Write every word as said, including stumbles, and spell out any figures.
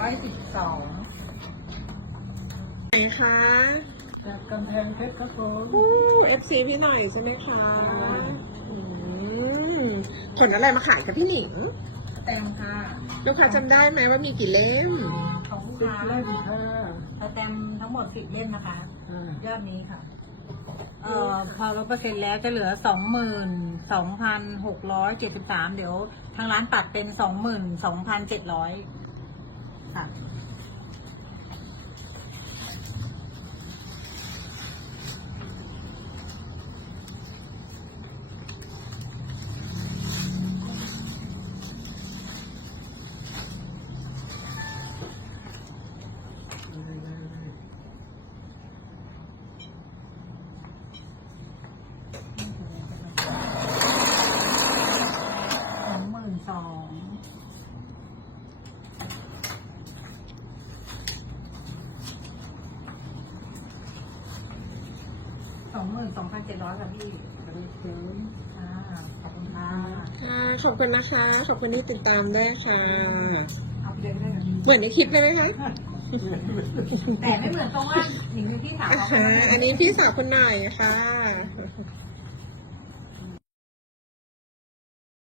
อยสิบสองไหนคะจากกำแพงเพชรครับผมอู้เอฟซีพี่หน่อยใช่ไหมคะอืมผลอะไรมาขายกับพี่หนิงเต็มค่ะลูกค้าจำได้ไหมว่ามีกี่เล่มของลูกสิบค้าเล่มค่ะสแตมป์ทั้งหมดสิบเล่มนะคะอ่ายอดนี้ค่ะ เอ่อพอลดเปอร์เซ็นต์แล้วจะเหลือสองหมื่นสองพันหกร้อยเจ็ดสิบสามเดี๋ยวทางร้านตัดเป็นสองหมื่นสองพันเจ็ดร้อยค่ะ สองหมื่นสองสองหมื่นสองพันเจ็ดร้อยค่ะพี่อันนี้คืออ่าขอบคุณค่ะค่ะขอบคุณนะคะ ขอบคุณที่ติดตามด้วยค่ะเอาไปเลยก็ได้ค่ะพี่เหมือนในคลิปเลยไหมคะแต่ไม่เหมือนตรงว่าหนิงเป็นพี่สาวอ่าเขาฮะอันนี้พี่สาวคนหน่อยค่ะ